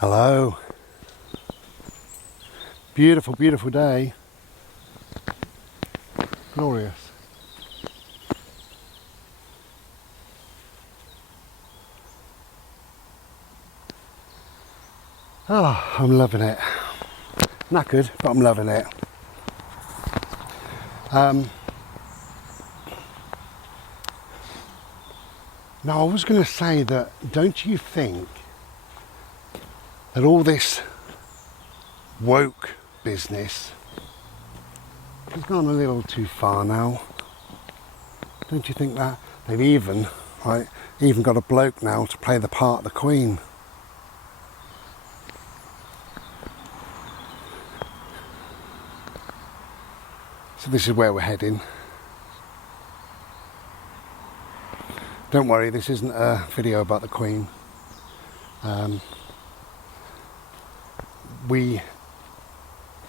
Hello. Beautiful, beautiful day. Glorious. Oh, I'm loving it. Knackered, but I'm loving it. Now, I was going to say that, don't you think that all this woke business has gone a little too far now? Don't you think that? They've even got a bloke now to play the part of the Queen. So this is where we're heading. Don't worry, this isn't a video about the Queen.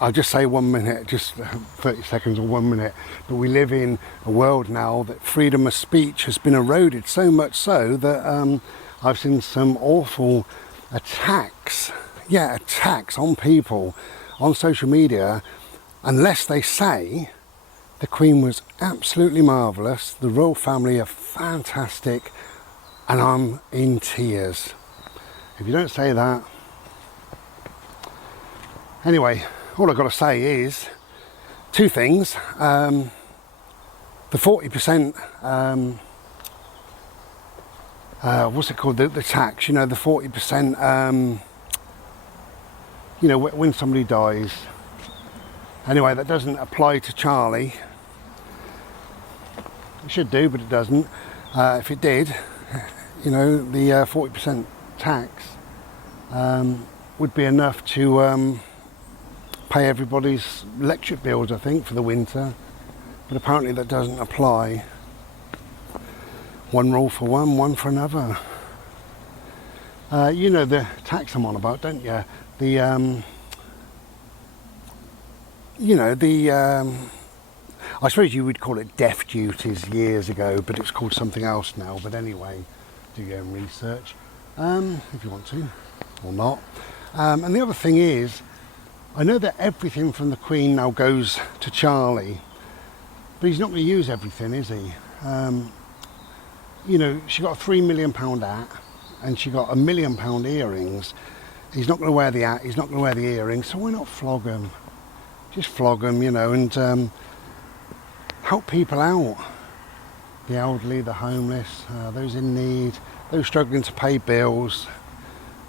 I'll just say 1 minute, just 30 seconds or 1 minute, but we live in a world now that freedom of speech has been eroded, so much so that I've seen some awful attacks on people on social media, unless they say the Queen was absolutely marvellous, the royal family are fantastic, and I'm in tears. If you don't say that. Anyway, all I've got to say is two things. The 40%, what's it called, the tax, the 40%, when somebody dies. Anyway, that doesn't apply to Charlie. It should do, but it doesn't. If it did, the 40% tax would be enough to pay everybody's electric bills, I think, for the winter. But apparently that doesn't apply. One rule for one for another. You know the tax I'm on about, don't you? I suppose you would call it death duties years ago, but it's called something else now. But anyway, do your own research if you want to, or not. And the other thing is, I know that everything from the Queen now goes to Charlie, but he's not going to use everything, is he? She got a £3 million hat, and she got £1 million earrings. He's not going to wear the hat, he's not going to wear the earrings, so why not flog him? Just flog them, and help people out. The elderly, the homeless, those in need, those struggling to pay bills.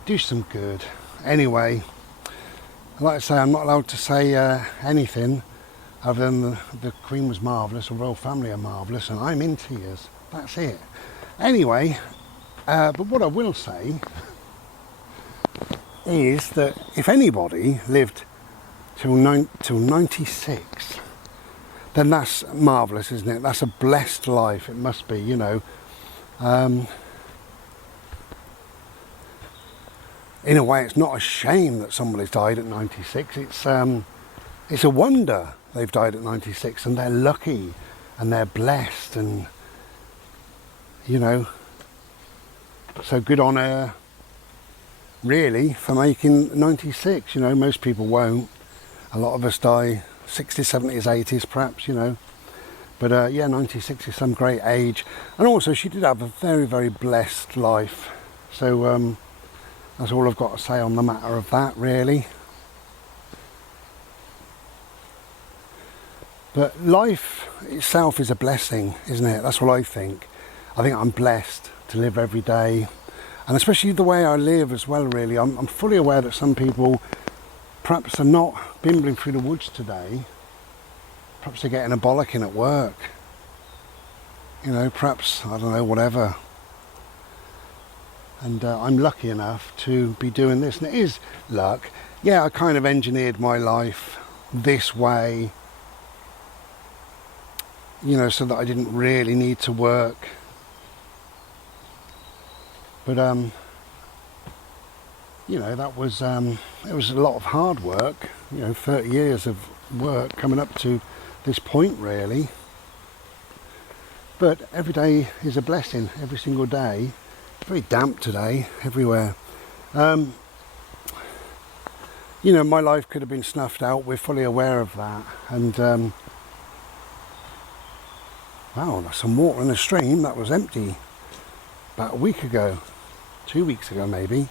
Do some good. Anyway, like I say, I'm not allowed to say anything other than the Queen was marvellous, the royal family are marvellous, and I'm in tears. That's it. Anyway, but what I will say is that if anybody lived till 96, then that's marvellous, isn't it? That's a blessed life, it must be, in a way, it's not a shame that somebody's died at 96. It's a wonder they've died at 96, and they're lucky, and they're blessed, and so good on her, really, for making 96. Most people won't. A lot of us die 60s, 70s, 80s, perhaps. But 96 is some great age, and also she did have a very, very blessed life. So. That's all I've got to say on the matter of that, really. But life itself is a blessing, isn't it? That's what I think. I think I'm blessed to live every day, and especially the way I live as well, really. I'm fully aware that some people perhaps are not bimbling through the woods today. Perhaps they're getting a bollocking at work. Perhaps, I don't know, whatever. And I'm lucky enough to be doing this, and it is luck. Yeah, I kind of engineered my life this way, so that I didn't really need to work. But that was it was a lot of hard work. 30 years of work coming up to this point, really. But every day is a blessing. Every single day. It's very damp today, everywhere. you know, my life could have been snuffed out. We're fully aware of that. And wow, there's some water in the stream that was empty about a week ago, 2 weeks ago maybe.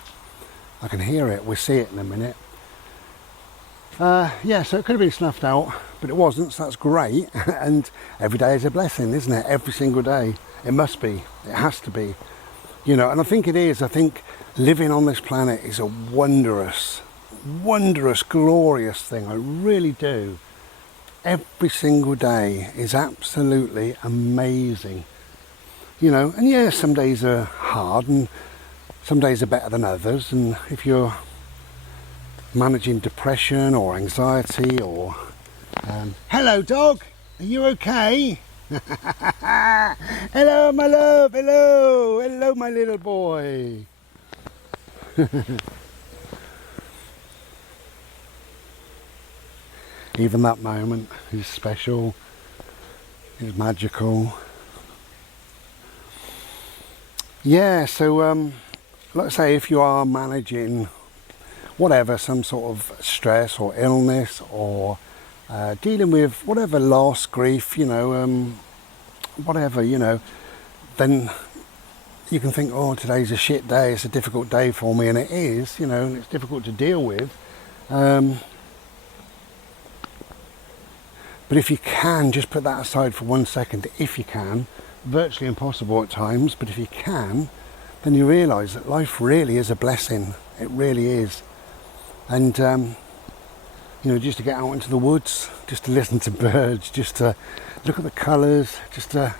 I can hear it, we'll see it in a minute. Yeah, so it could have been snuffed out, but it wasn't, so that's great. And every day is a blessing, isn't it? Every single day. It must be, it has to be. You know, and I think it is. I think living on this planet is a wondrous, glorious thing. I really do. Every single day is absolutely amazing. You know, and yeah, some days are hard and some days are better than others. And if you're managing depression or anxiety or... hello, dog. Are you okay? Hello, my love. Hello. Hello, my little boy. Even that moment is special, is magical. Yeah, so let's say if you are managing whatever, some sort of stress or illness or dealing with whatever loss, grief, you know, whatever, you know, then you can think, oh, today's a shit day, it's a difficult day for me, and it is, you know, and it's difficult to deal with. But if you can, just put that aside for 1 second, if you can, virtually impossible at times, but if you can, then you realise that life really is a blessing. It really is. And, you know, just to get out into the woods, just to listen to birds, just to look at the colours, just to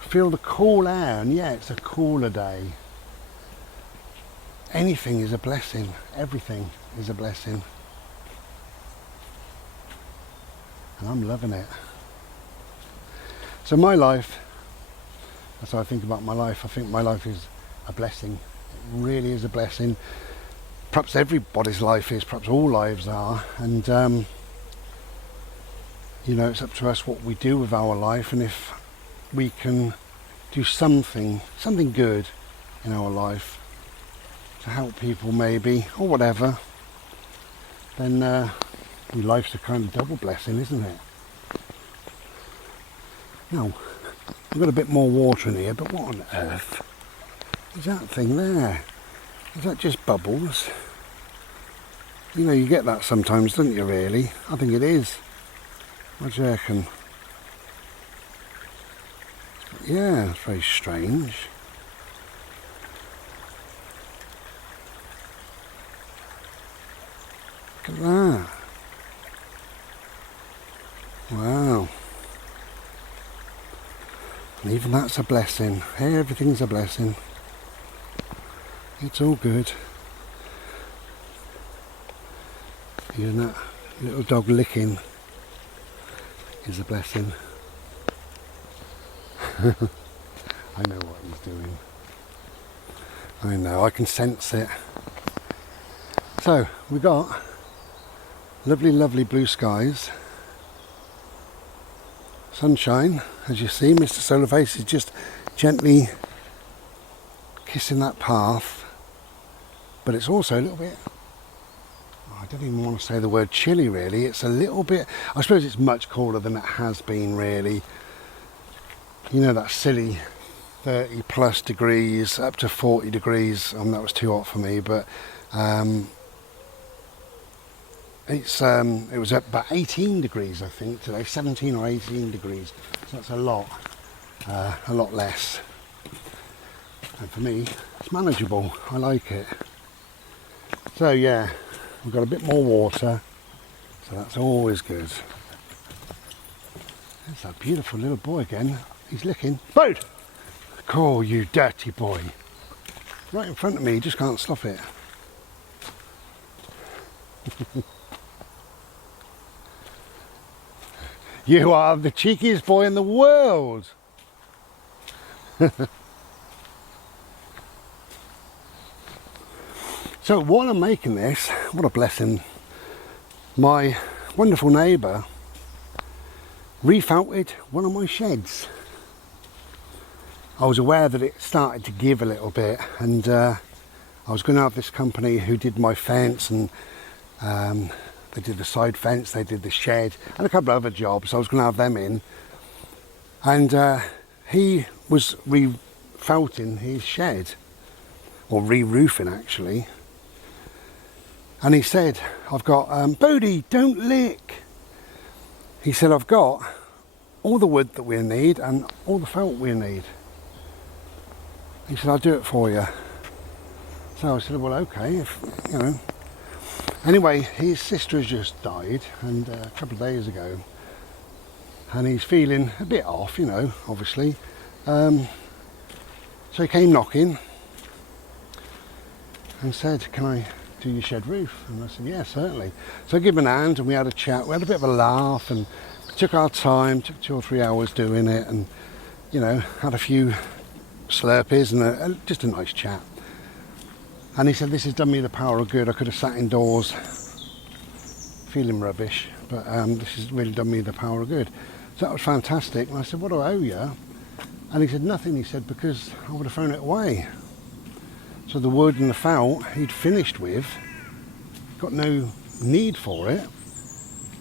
feel the cool air. And yeah, it's a cooler day. Anything is a blessing. Everything is a blessing. And I'm loving it. So my life, that's how I think about my life. I think my life is a blessing. It really is a blessing. Perhaps everybody's life is, perhaps all lives are, and you know, it's up to us what we do with our life, and if we can do something good in our life to help people maybe, or whatever, then life's a kind of double blessing, isn't it? Now, I've got a bit more water in here, but what on earth is that thing there? Is that just bubbles? You know, you get that sometimes, don't you, really? I think it is. What do you reckon? Yeah, it's very strange. Look at that. Wow. And even that's a blessing. Everything's a blessing. It's all good. Even that little dog licking is a blessing. I know what he's doing. I know, I can sense it. So, we got lovely blue skies. Sunshine, as you see. Mr. Solarface is just gently kissing that path. But it's also a little bit, I don't even want to say the word chilly really, it's a little bit, I suppose it's much colder than it has been really. You know, that silly 30 plus degrees, up to 40 degrees, that was too hot for me, but it was at about 18 degrees I think today, 17 or 18 degrees, so that's a lot less. And for me, it's manageable, I like it. So yeah, we've got a bit more water, so that's always good. There's that beautiful little boy again. He's licking. Boat! Call you dirty boy. Right in front of me, he just can't stop it. You are the cheekiest boy in the world. So while I'm making this, what a blessing, my wonderful neighbour refelted one of my sheds. I was aware that it started to give a little bit, and I was going to have this company who did my fence and They did the side fence, they did the shed, and a couple of other jobs. I was going to have them in. And he was re-felting his shed, or re-roofing actually. And he said, I've got, Bodie, don't lick. He said, I've got all the wood that we need and all the felt we need. He said, I'll do it for you. So I said, well, okay, if, you know. Anyway, his sister has just died, and a couple of days ago, and he's feeling a bit off, you know, obviously. So he came knocking and said, can I do your shed roof? And I said, yeah, certainly. So I gave him a hand and we had a chat, we had a bit of a laugh, and we took our time, took 2 or 3 hours doing it, and, you know, had a few Slurpees and just a nice chat. And he said, this has done me the power of good. I could have sat indoors feeling rubbish, but this has really done me the power of good. So that was fantastic. And I said, what do I owe you? And he said, nothing. He said, because I would have thrown it away. So the wood and the felt he'd finished with, got no need for it.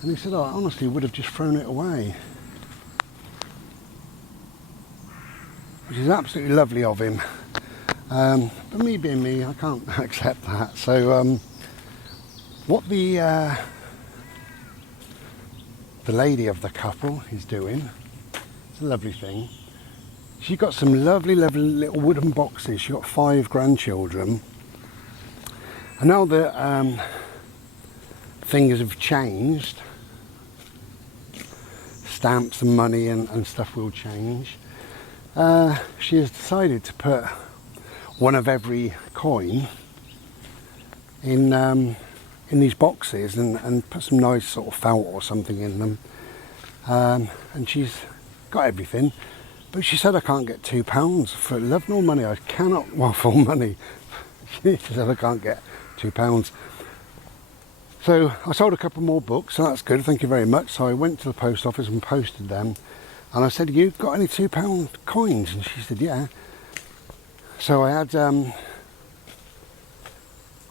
And he said, oh, I honestly would have just thrown it away. Which is absolutely lovely of him. But me being me, I can't accept that. So what the lady of the couple is doing, it's a lovely thing. She got some lovely, lovely little wooden boxes. She got 5 grandchildren. And now that things have changed, stamps and money and stuff will change, she has decided to put one of every coin in these boxes and put some nice sort of felt or something in them. And she's got everything, but she said I can't get £2 for love nor money. I cannot waffle money. She said I can't get £2. So I sold a couple more books, so that's good, thank you very much. So I went to the post office and posted them, and I said, you got any £2 coins? And she said, yeah. So I had, I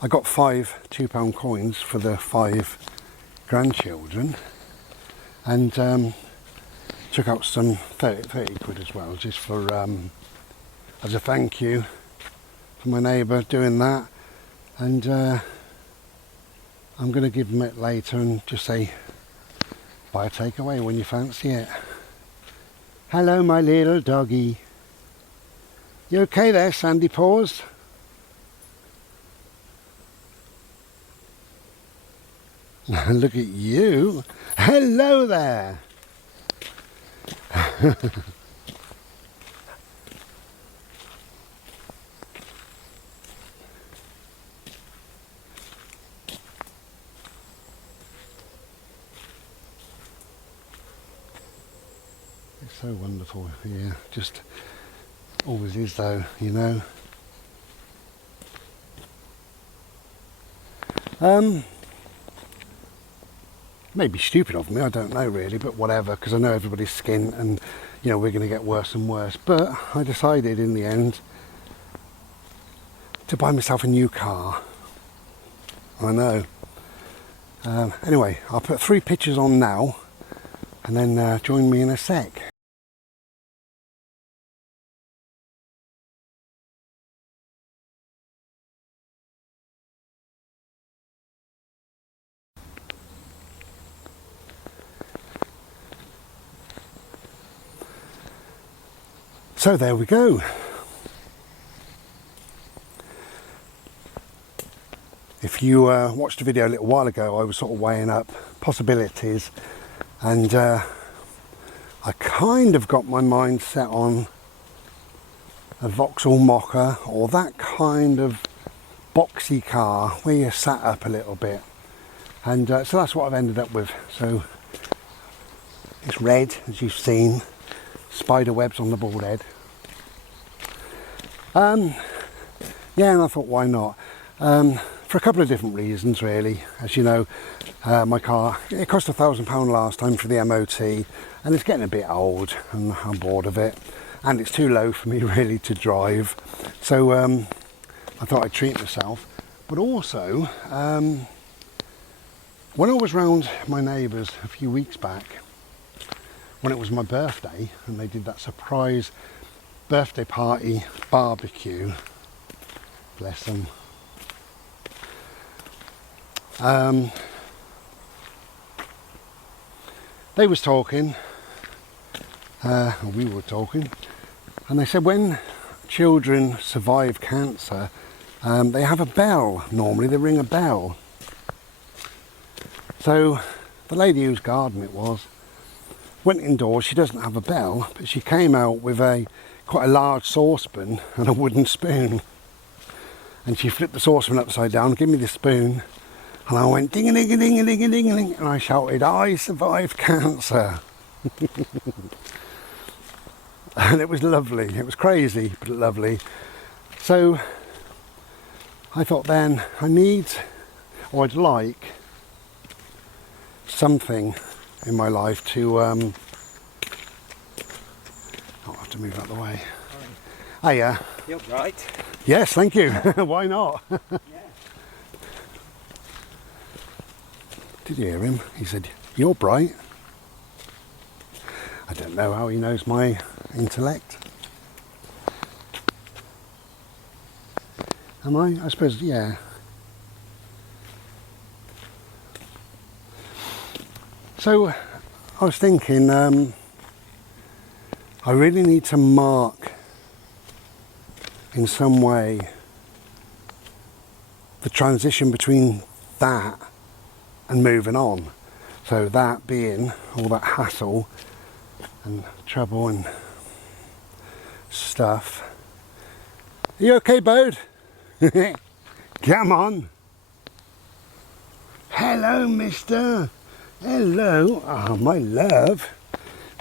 got 5 £2 coins for the 5 grandchildren, and took out some 30 quid as well, just for, as a thank you for my neighbour doing that. And I'm going to give them it later and just say, buy a takeaway when you fancy it. Hello, my little doggy. You okay there, Sandy Paws? Look at you. Hello there. It's so wonderful here. Just always is though, you know. Maybe stupid of me, I don't know really, but whatever, because I know everybody's skin and, you know, we're going to get worse and worse. But I decided in the end to buy myself a new car. I know. Anyway, I'll put 3 pictures on now and then join me in a sec. So there we go. If you watched the video a little while ago, I was sort of weighing up possibilities, and I kind of got my mind set on a Vauxhall Mocha, or that kind of boxy car where you're sat up a little bit, and so that's what I've ended up with. So it's red, as you've seen, spider webs on the bald head. Yeah, and I thought, why not? For a couple of different reasons really. As you know, my car, it cost £1,000 last time for the MOT, and it's getting a bit old and I'm bored of it, and it's too low for me really to drive. So I thought I'd treat myself. But also, When I was round my neighbours a few weeks back, when it was my birthday, and they did that surprise birthday party barbecue, bless them. They was talking, we were talking, and they said when children survive cancer, they have a bell. Normally they ring a bell. So the lady whose garden it was went indoors. She doesn't have a bell, but she came out with quite a large saucepan and a wooden spoon, and she flipped the saucepan upside down, give me the spoon, and I went ding a ding a ding a ding a ding a ding, and I shouted, "I survived cancer." And it was lovely. It was crazy, but lovely. So I thought then I'd like something in my life to I'll have to move out of the way. Oh yeah. You're right. Yes, thank you. Why not? Yeah. Did you hear him? He said, "You're bright." I don't know how he knows my intellect. Am I? I suppose, yeah. So I was thinking, I really need to mark in some way the transition between that and moving on. So that being all that hassle and trouble and stuff. Are you okay, bud? Come on. Hello, mister. Hello. Oh, my love.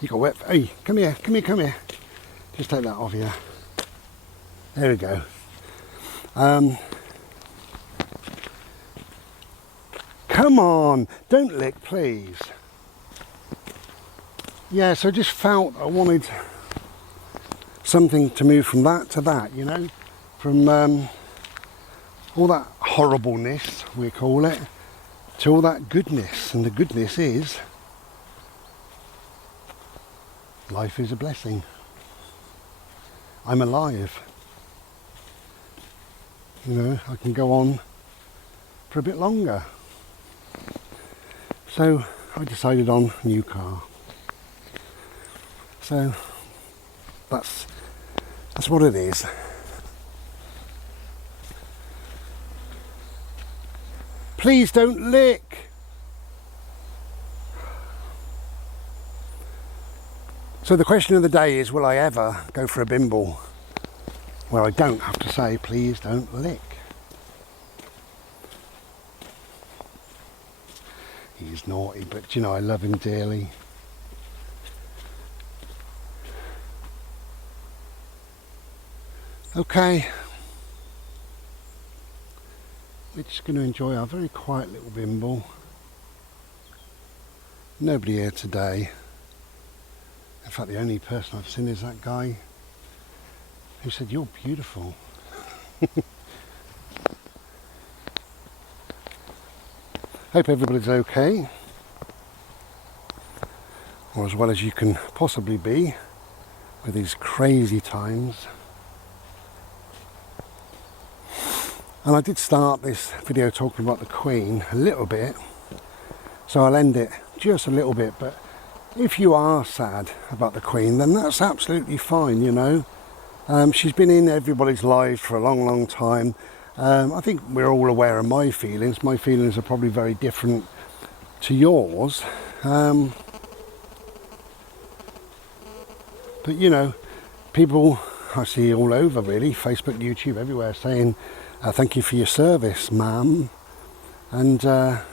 You got wet. Hey, come here, come here, come here. Just take that off here. There we go. Come on, don't lick, please. Yeah, so I just felt I wanted something to move from that to that, you know, from all that horribleness, we call it, to all that goodness. And the goodness is, life is a blessing. I'm alive. You know, I can go on for a bit longer. So I decided on a new car. So that's what it is. Please don't lick. So the question of the day is, will I ever go for a bimble where I don't have to say, please don't lick? He's naughty, but you know, I love him dearly. Okay, we're just going to enjoy our very quiet little bimble. Nobody here today. In fact, the only person I've seen is that guy who said, "You're beautiful." Hope everybody's okay, or as well as you can possibly be with these crazy times. And I did start this video talking about the Queen a little bit, so I'll end it just a little bit. But if you are sad about the Queen, then that's absolutely fine, you know. She's been in everybody's lives for a long, long time. I think we're all aware of my feelings. My feelings are probably very different to yours. But you know, people I see all over really, Facebook, YouTube, everywhere, saying thank you for your service, ma'am. And I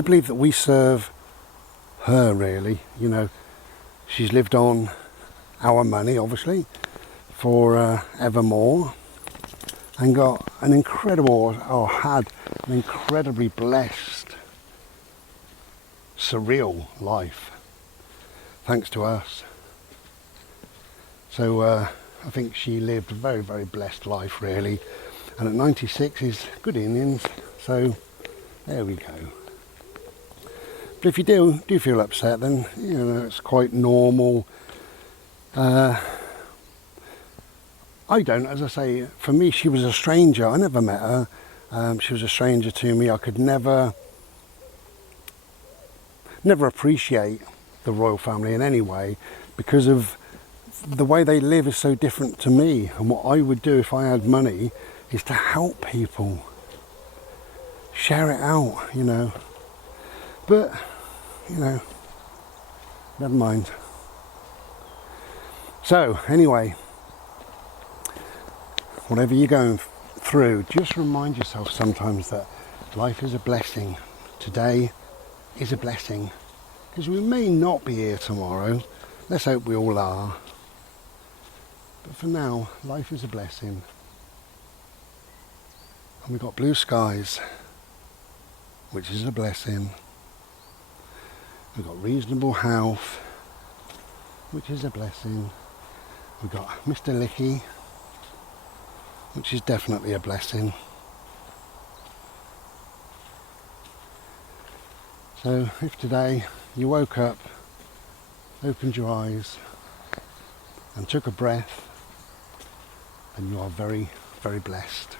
believe that we serve her really, you know. She's lived on our money, obviously, for evermore, and got an incredible, or had an incredibly blessed, surreal life, thanks to us. So I think she lived a very, very blessed life really, and at 96 is good innings, so there we go. But if you do feel upset, then you know it's quite normal. I don't, as I say, for me she was a stranger. I never met her. She was a stranger to me. I could never appreciate the royal family in any way, because of the way they live is so different to me. And what I would do if I had money is to help people, share it out, you know. But, you know, never mind. So, anyway, whatever you're going through, just remind yourself sometimes that life is a blessing. Today is a blessing, because we may not be here tomorrow. Let's hope we all are. But for now, life is a blessing. And we've got blue skies, which is a blessing. We've got reasonable health, which is a blessing. We've got Mr. Licky, which is definitely a blessing. So if today you woke up, opened your eyes and took a breath, then you are very, very blessed.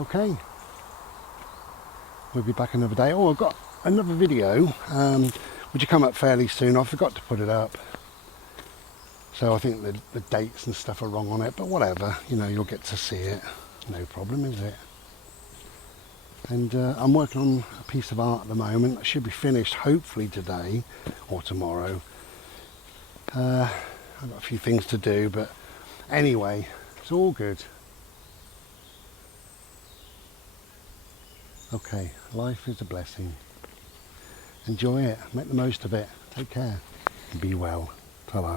Okay, we'll be back another day. Oh, I've got another video which will come up fairly soon. I forgot to put it up, so I think the dates and stuff are wrong on it, but whatever, you know, you'll get to see it. No problem, is it? And I'm working on a piece of art at the moment. It should be finished hopefully today or tomorrow. I've got a few things to do, but anyway, it's all good. Okay, life is a blessing. Enjoy it, make the most of it. Take care, be well. Ta-ra.